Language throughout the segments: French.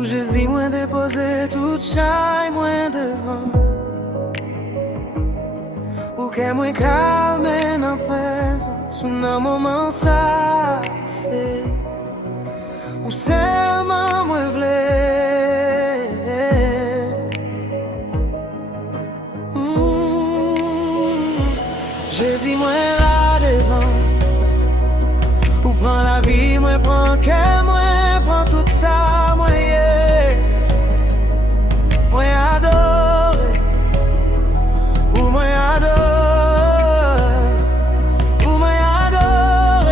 Où Jésus m'a déposé toute chaille moins devant. Où que moi calme en présence. Où dans moment ça c'est. Où seulement moi v'lais. Jésus moi là devant. Où prend la vie, moi prend que moi prend tout ça, moi yeah. Moi adore, ou moi adore, ou moi adore,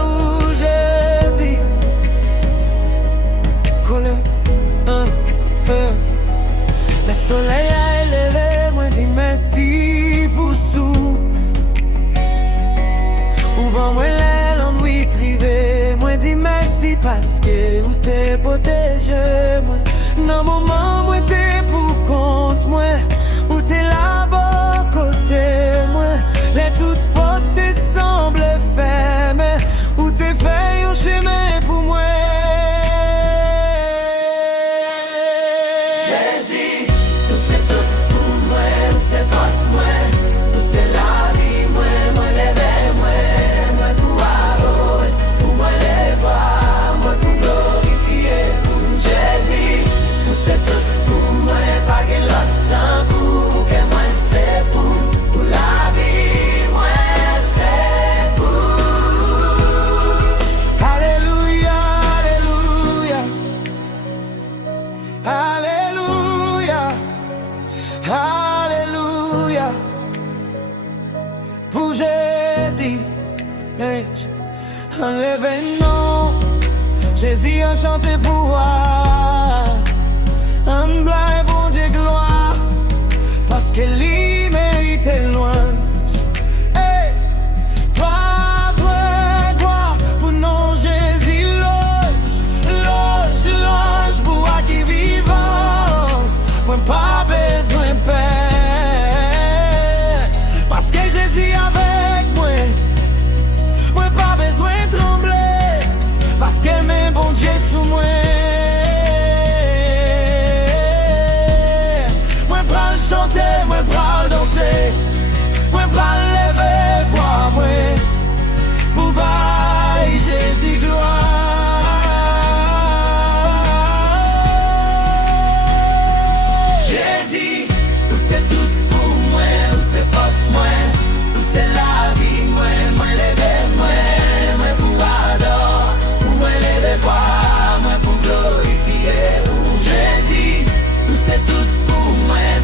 ou Jésus. Coule, le soleil a élevé, moi dis merci pour sous. Ou bon moi l'ennui trivé, moi dis merci parce que vous t'es protégé, moi. Dans moment moi t'es pour compte, moi. Ou t'es là bas côté, moi. Les toutes portes te semblent fermées, ou t'es fait un chemin pour moi. Jésus, nous c'est tout pour moi, nous c'est force moi, nous c'est la vie moi, moi l'éveil moi. C'est tout pour moi, pas que l'autre temps pour que moi c'est pour la vie, moi c'est pour. Alléluia, Alléluia, Alléluia, Alléluia. Pour Jésus, enlève non, Jésus a chanté pour moi. Un blague, bon Dieu, gloire, parce que lui mérite loin. Hey, gloire, pour non Jésus, loge, pour moi qui vivant. Moi, pas besoin de paix, parce que Jésus avec moi. Moi, pas besoin de trembler, parce que même bon Dieu sous moi. Chanter, moi pral danser, moi pral lever voix moi pour bailler Jésus gloire. Jésus, tout c'est tout pour moi, tout c'est force moi, tout c'est la vie moi, moi lever moi pour adorer, pour moi lever voix moi pour glorifier pour Jésus, tout c'est tout.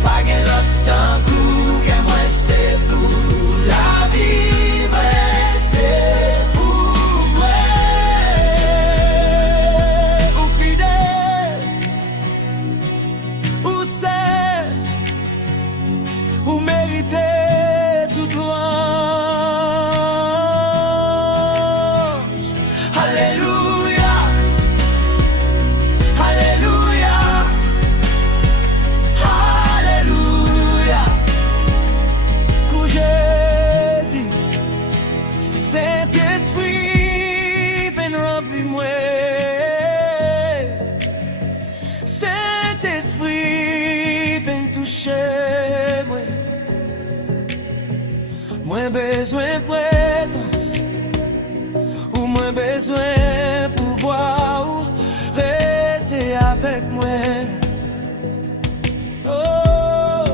Pas que l'autre temps pour que moi c'est pour la vie, moi c'est pour moi. Ou fidèle, ou c'est, ou mériter toute louange. Alléluia, Alléluia. Moins besoin de présence, ou moins besoin de pouvoir, ou rester avec moi. Oh,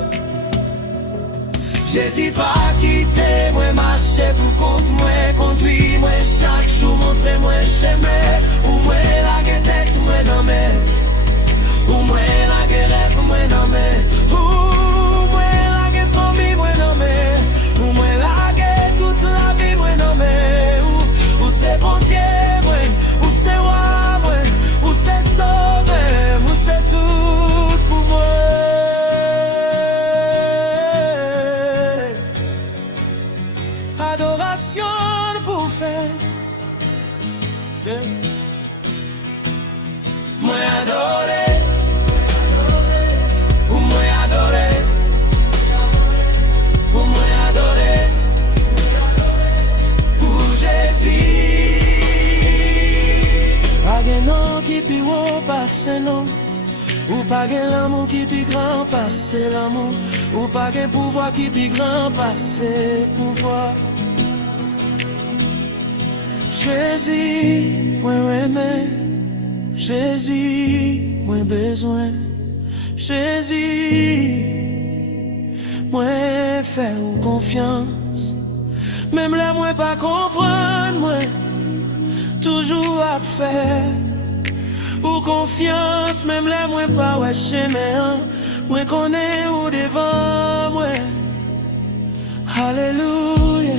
Jésus pas quitté, moi marcher pour compte moi, conduit moi chaque jour, montrer moi chemin, ou moi la tête moi non mais, ou moi la rêve moi non mais, ou moi la famille moi non mais. Ou moi laguer toute la vie, moi non mais ou c'est bon Dieu, moi, ou c'est roi, moi, ou c'est sauvé, ou c'est tout pour moi. Adoration pour faire, passer non. Ou pas gen l'amour qui pi grand passer l'amour. Ou pas gen pouvoir qui pi grand passer pouvoir. Jésus, moi aimer. Jésus, moi besoin. Jésus, moi faire confiance. Même là moi pas comprendre, moi toujours à faire. Ou confiance, même là moi pas ouais chemin. Moi connais ou devant moi. Alléluia,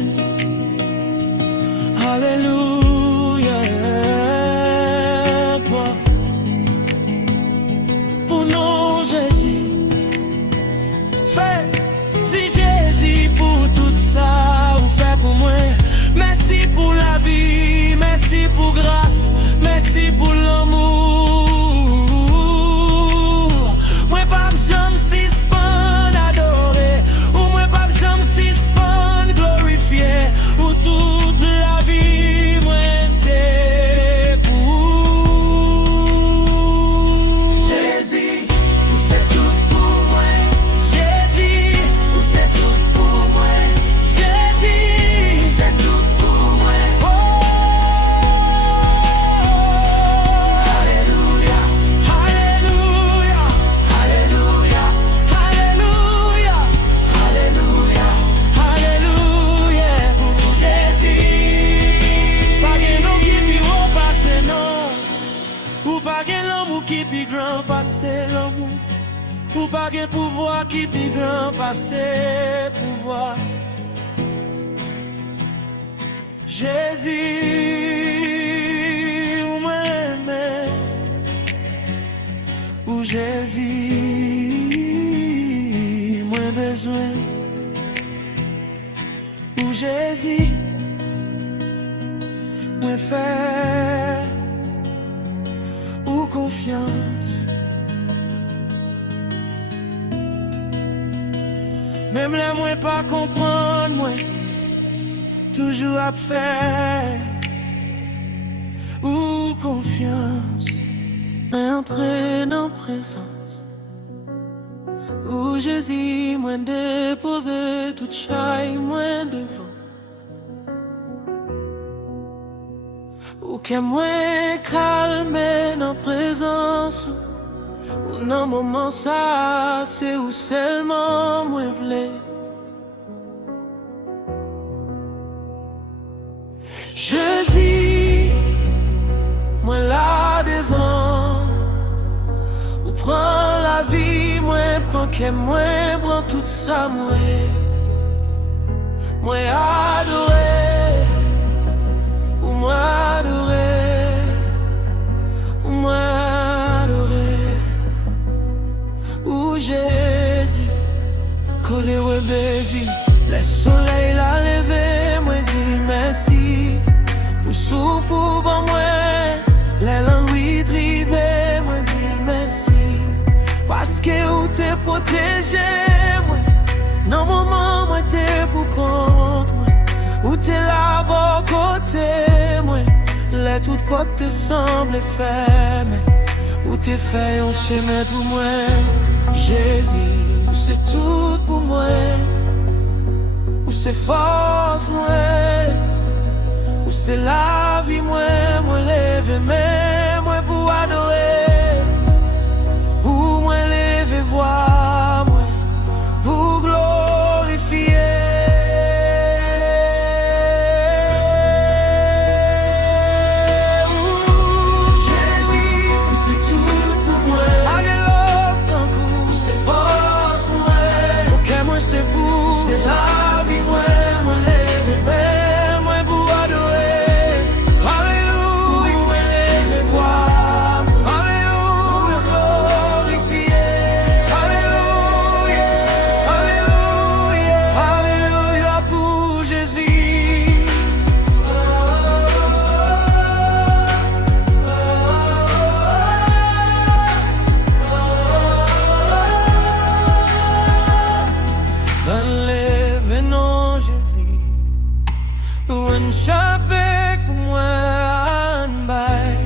alléluia. Pour nous Jésus, fais si Jésus pour tout ça ou fait pour moi. Merci pour la vie, merci pour grâce, merci pour l'amour. Moi pas jamais suspend adorer, ou moi pas jamais suspend glorifier, ou toute la vie moi c'est pour Jésus, ou c'est tout pour moi. Jésus, ou c'est tout pour moi. Jésus, c'est tout pour moi. Oh, alléluia, alléluia, alléluia, alléluia, alléluia, alléluia. Pour Jésus, pas gen l'homme qui pi haut passer non. Ou pas gen l'amour qui pi grand passer l'amour. Ou pas gen pouvoir qui pi grand passer pouvoir. Jésus, ou moi aimer. Ou Jésus, moi besoin. Ou Jésus, moi faire. Ou confiance. Même là moi pas comprendre moi. Toujours à faire. Ou confiance. Entrer dans présence. Où Jésus moi déposer toute chaille moi devant. Ou que moi calmer dans présence. Ou dans moment ça c'est où seulement moi v'lais. Jésus, moi là devant. Ou prends la vie, moi prends que moi prends tout ça moi. Moi adorer, ou moi adorer, ou moi adorer. Ou Jésus, collé au baiser. Le soleil l'a levé, moi dis merci. Pour souffle pour moi, les langues drivées, moi dis merci. Parce que où t'es protégé, moi. Non moment, moi t'es pour compte, moi. Où t'es là, bon côté, moi. Les toutes portes te semblent fermées. Où t'es fait un chemin pour moi. Jésus, où c'est tout pour moi. Où c'est force, moi. Où c'est la vie, moi. Moi lève, mais moi pour adorer. Où moi lève, voir, moi. Pour glorifier. Jésus, où c'est tout pour moi. Agelo, tant que c'est force, moi. Ok, moi c'est vous. C'est la vie, moi. Moi lève, mais moi pour adorer. Alléluia, moi lève, voir. Alléluia, glorifier. Alléluia, alléluia, alléluia pour Jésus. Enlève non Jésus. Un chapek pour moi, un bail.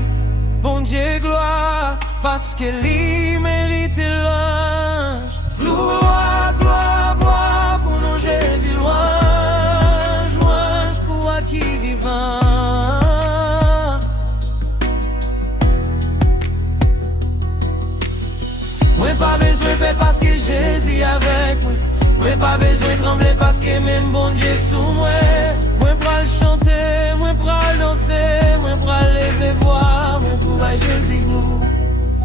Bon Dieu, gloire, parce qu'il mérite louange. Gloire, gloire, gloire pour nous Jésus, louange, louange pour toi qui vivant. Moi pas besoin de parce que Jésus avec moi. Moi pas besoin de trembler parce que même bon Dieu sous moi. Moi pral chanter, moi pral danser, moi pral lever voix, moi pour Jésus nous.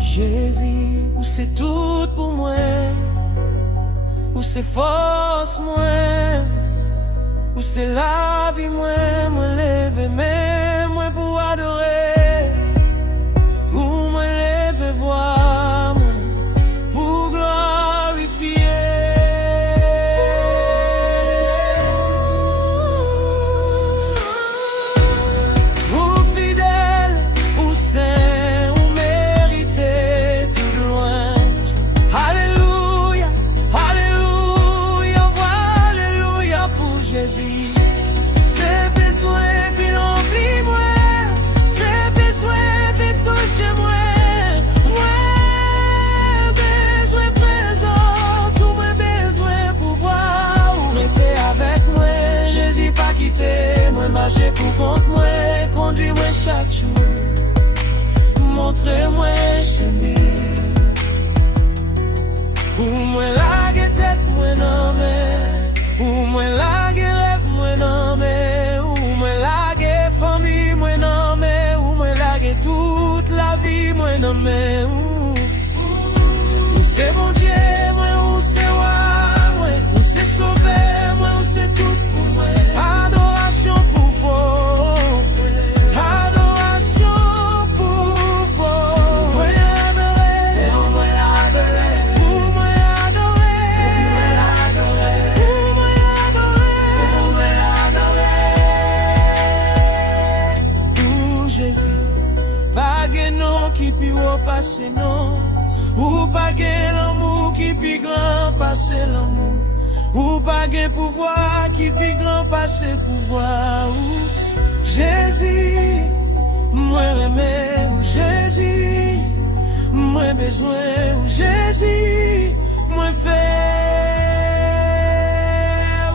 Jésus, où c'est tout pour moi, où c'est force moi, où c'est la vie moi, moi lever même moi pour adorer, où moi lever voix moi pour glorifier. Où fidèle, où saint, où mérité toute louange. Alléluia, alléluia, alléluia pour Jésus. C'est besoin puis remplis moi, c'est besoin puis toucher moi. Moi marcher pour compte moi, conduis-moi chaque jour, montrez-moi chemin. Pour moi la tête moi non mais, pour moi la rêve moi non mais, pour moi la famille moi non mais, pour moi la toute la vie moi non mais. Où c'est bon Dieu moi, où c'est roi moi, où c'est sauvé moi, où c'est tout pour moi. Adoration pour vous, adoration pour vous. Moi adorer, pour moi adorer, pour moi adorer, pour moi adorer, pour moi adorer, pour moi adorer. Pour Jésus, pas de nom qui peut passer non, ou pas de l'amour qui peut grand passer l'amour. Ou pas de pouvoir qui plus grand passer pouvoir. Jésus, moi aimé, Jésus, moi besoin, Jésus, moi fait.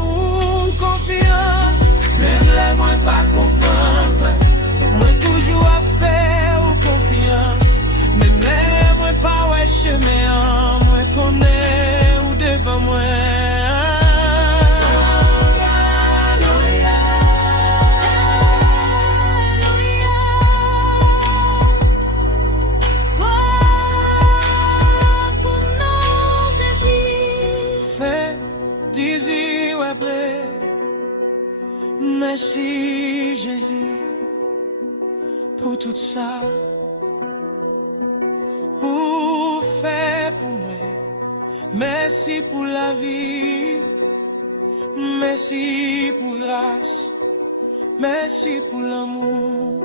Ou confiance, même les moi pas comprendre. Moi toujours à faire ou confiance, même les moi pas ouais chemin, moi connais ou devant moi. Merci Jésus pour tout ça, vous faites pour moi. Merci pour la vie, merci pour grâce, merci pour l'amour.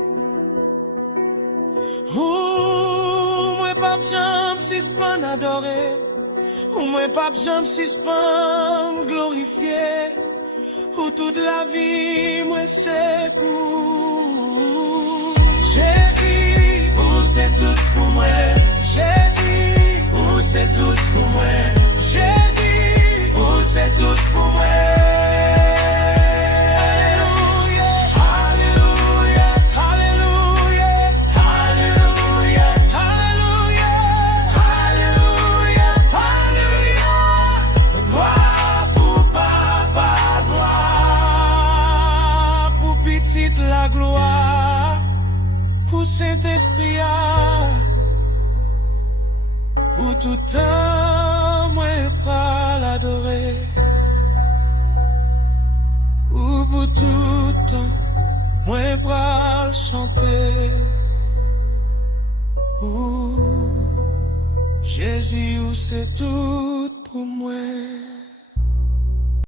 Moi pas besoin suspendre adorer, moi pas besoin suspendre glorifier. Pour toute la vie, moi c'est pour Jésus, pour c'est tout pour moi. Jésus, pour c'est tout pour moi. Jésus, pour c'est tout pour moi. La gloire pour Saint-Esprit, pour tout temps, moi pas l'adorer, ou pour tout temps, moi pas chanter, ou Jésus, c'est tout pour moi.